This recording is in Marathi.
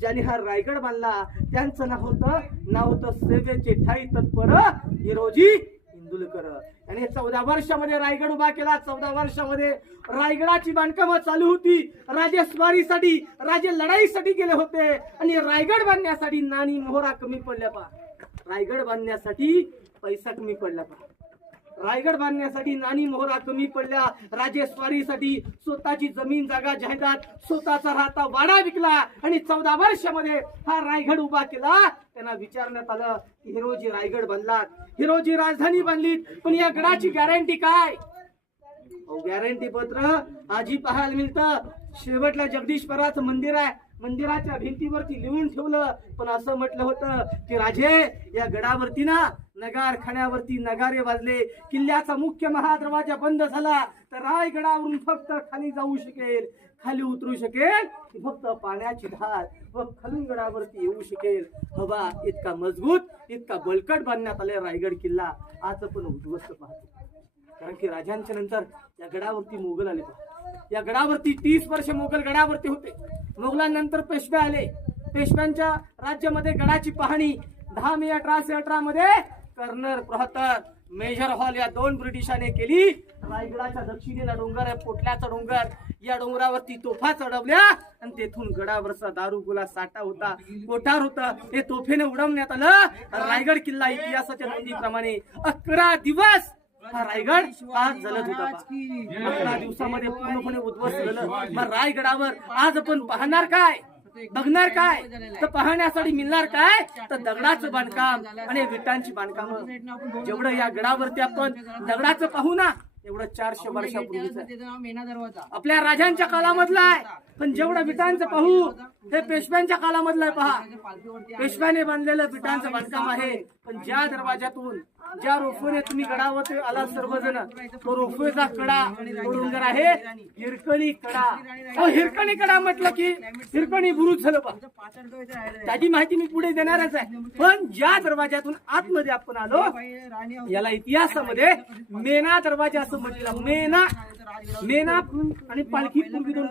ज्यांनी हा रायगड बांधला त्यांचं नाव होतं सेवेचे ठाई तत्पर हिरोजी इंदुलकर. आणि 14 वर्षामध्ये रायगड उभा केला. 14 वर्षामध्ये रायगडाची बांधकामं चालू होती. राजे स्वारीसाठी, राजे लढाईसाठी गेले होते आणि रायगड बांधण्यासाठी नाणी मोहरा कमी पडल्या पा. रायगड बांधण्यासाठी पैसा कमी पडला पा. रायगड बांधण्यासाठी नाणी मोहरा कमी पडल्या. राजे स्वारीसाठी स्वतःची जमीन जागा जायदाद, स्वतःचा राहता वाडा विकला आणि 14 वर्षामध्ये हा रायगड उभा केला. त्यांना विचारण्यात आलं की हिरोजी रायगड बांधलात, हिरोजी राजधानी बांधलीत, पण या गडाची गॅरंटी काय? गॅरंटी पत्र आजी पाहायला मिळतं. शेवटला जगदीश्वराचं मंदिर आहे. मंदिराच्या भिंतीवरती लिहून ठेवलं, पण असं म्हटलं होतं की राजे या गडावरती ना नगारखान्यावरती नगारे वाजले. किल्ल्याचा मुख्य महादरवाजा बंद झाला तर रायगडावरून फक्त खाली जाऊ शकेल, खाली उतरू शकेल फक्त पाण्याची धार व खालून गडावरती येऊ शकेल. हवा इतका मजबूत, इतका बळकट बांधण्यात आले रायगड किल्ला. आज पण उद्ध्वस्त पाहतो, कारण की राजांच्या नंतर या गडावरती मोगल आले. या गडावरती 30 वर्ष मोगल गडावरती होते. मोगलांनंतर पेशवे आले. पेशव्यांच्या राज्यामध्ये गडाची पाहणी 10 मे 1818 मध्ये कर्नल प्रहतर मेजर हॉल या 2 ब्रिटिशांनी केली. रायगडाच्या दक्षिणेला डोंगर आहे, पोटल्याचा डोंगर. या डोंगरावरती तोफा चढवल्या आणि तेथून गडावरचा दारुगोळा साठा होता, कोठार होता, हे तोफेने उडवण्यात आलं. रायगड किल्ला इतिहासाच्या नोंदीप्रमाणे 11 दिवस हा रायगड आज जलत होता. 11 दिवसामध्ये पूर्णपणे उद्ध्वस्त झालं. मग रायगडावर आज आपण पाहणार काय, बघणार काय? तर पाहण्यासाठी मिळणार काय? तर दगडाचं बांधकाम आणि विटांची बांधकाम. जेवढं या गडावरती आपण दगडाचं पाहू ना, एवढं 400 वर्षापूर्वीच आपल्या राजांच्या काळामधलं आहे. पण जेवढं विटांचं पाहू हे पेशव्यांच्या काळामधलं आहे. पहा, पेशव्याने बांधलेलं विटांचं बांधकाम आहे. पण ज्या दरवाजातून, ज्या रोफवेने तुम्ही गडावर आला सर्वजण, तो रोफवेचा कडा डोंगर आहे हिरकणी कडा. हिरकणी कडा म्हटलं की हिरकणी बुरुज झालं. पहा, त्याची माहिती मी पुढे देणारच आहे. पण ज्या दरवाजातून आतमध्ये आपण आलो याला इतिहासामध्ये मेना दरवाजा असं म्हटलं. मेना आणि पालखी पूर्वी दोन